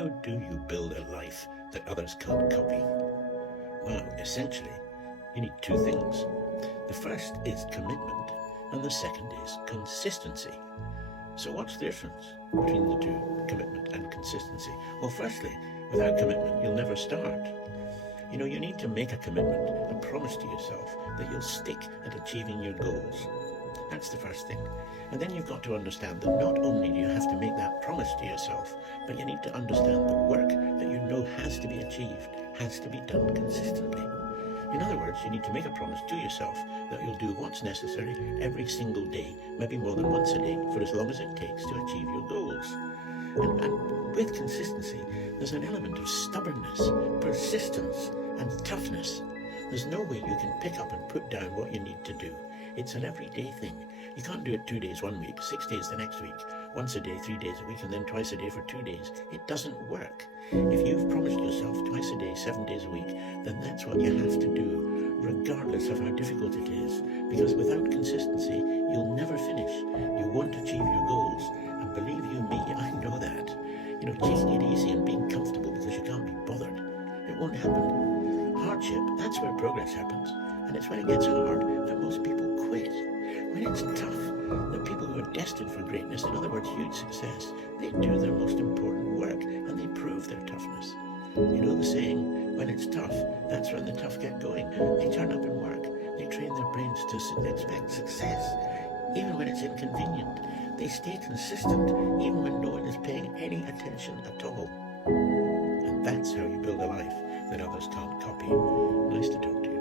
How do you build a life that others can't copy? Well, essentially, you need two things. The first is commitment, and the second is consistency. So what's the difference between the two, commitment and consistency? Well, firstly, without commitment, you'll never start. You need to make a commitment, a promise to yourself that you'll stick at achieving your goals. That's the first thing. And then you've got to understand that not only do you have to make that promise to yourself, but you need to understand the work that you know has to be achieved, has to be done consistently. In other words, you need to make a promise to yourself that you'll do what's necessary every single day, maybe more than once a day, for as long as it takes to achieve your goals. And with consistency, there's an element of stubbornness, persistence, and toughness. There's no way you can pick up and put down what you need to do. It's an everyday thing. You can't do it 2 days one week, 6 days the next week, once a day, 3 days a week, and then twice a day for 2 days. It doesn't work. If you've promised yourself twice a day, 7 days a week, then that's what you have to do, regardless of how difficult it is. Because without consistency, you'll never finish. You won't achieve your goals. And believe you me, I know that. Taking it easy and being comfortable because you can't be bothered, it won't happen. Hardship, that's where progress happens. And it's when it gets hard that most people quit. When it's tough, the people who are destined for greatness, in other words, huge success, they do their most important work and they prove their toughness. You know the saying, when it's tough, that's when the tough get going. They turn up and work. They train their brains to expect success, even when it's inconvenient. They stay consistent, even when no one is paying any attention at all. And that's how you build a life that others can't copy. Nice to talk to you.